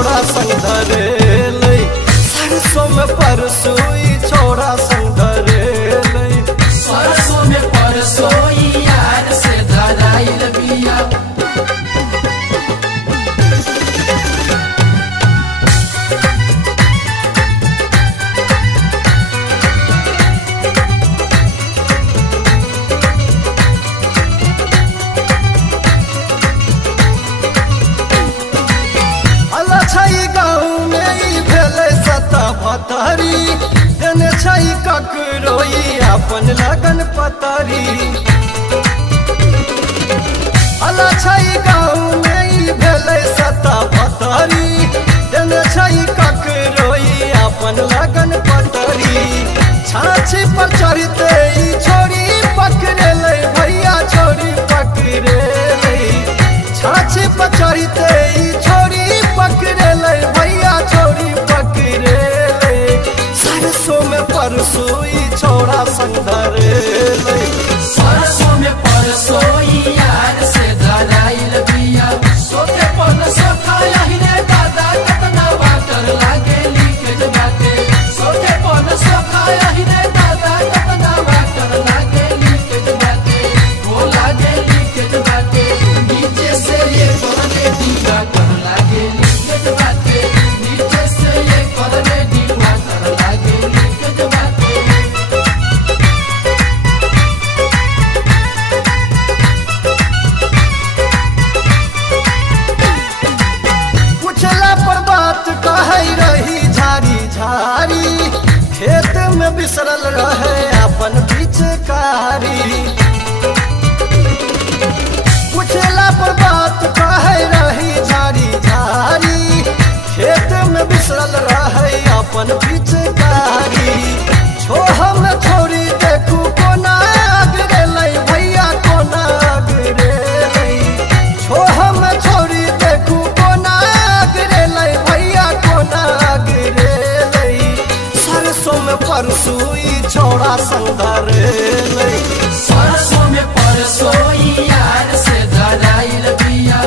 छोड़ा संग धरेलै, सरसों में परसोई छोड़ा संग धरेलै। सरसों में परसोई यार से धराइल बिया। देने छै ककरोई अपन लगन पतरी, अला छै गाँव में ई भेलै सता पतरी। देने छै ककरोई अपन लगन पतरी, छाछी पर चढ़ते ई छोड़ी पकड़ेलै भैया छोड़ी पकड़ेलै। छाछी पर चढ़ते ई छोड़ी पकड़ेलै भैया छोड़ी पकड़ेलै। सरसों में परसोई छोड़ा संग धरेलै, सरसों में परसोई यार से धराइल बिया। सोते पन सोखा यही रे दादा कतना वाटर लागे लीकेज बाटे। सोते पन सोखा यही रे दादा कतना वाटर लागे लीकेज बाटे। वो लागे लीकेज बाटे, नीचे से ये करने दीवा कर लागे लीकेज बाटे। नीचे से ये करने दीवा कर लागे लीकेज बाटे। पूछला पर बात कहै रही झारी झारी, खेत में बिसरल रहे अपन पिचकारी। पूछला पर बात कहै रही झारी झारी, खेत में बिसरल रहे अपन पिचकारी। छोहम छोड़ी देखू कोना अगरेलै भैया कोना अगरेलै। छोहम छोड़ी देखू कोना अगरेलै भैया कोना अगरेलै। सरसों में परसोई छोड़ा संग धरेलै, सरसों में परसोई यार से धराइल बिया।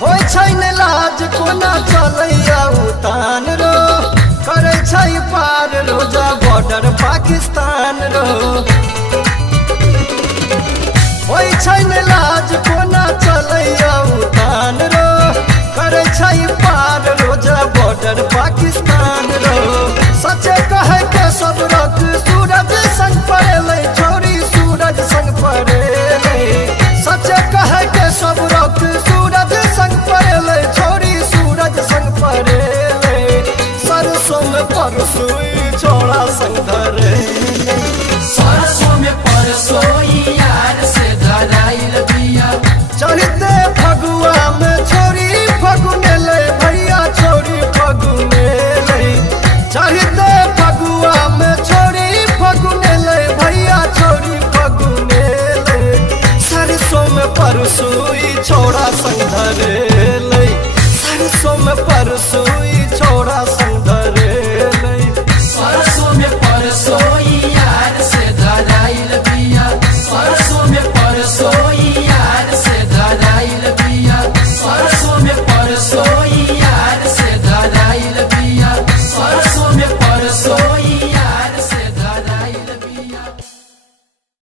होय छै ने लाज कोना चलैया उतान रो, करे छै पार रोजा बॉर्डर पाकिस्तान रो। होय छै ने लाज कोना चलैया उतान रो, करे छै पार रोजा बॉर्डर पाकिस्तान रो। सचे कहे के सब रख सूरज संग पड़ेलै छोरी सूरज संग पड़ेलै। सचे कहे के सब रख सूरज संग पड़ेलै छोरी सूरज संग पड़ेलै। सरसों में परसोई छोड़ा संग धरेलै, सरसों में परसोई यार से धराइल बिया। चढ़ते फगुआ में छोरी फगुनेलै भैया छोरी फगुनेलै। चढ़ते फगुआ में छोरी फगुनेलै भैया छोरी फगुनेलै। सरसों में परसोई छोड़ा संग धरेलै।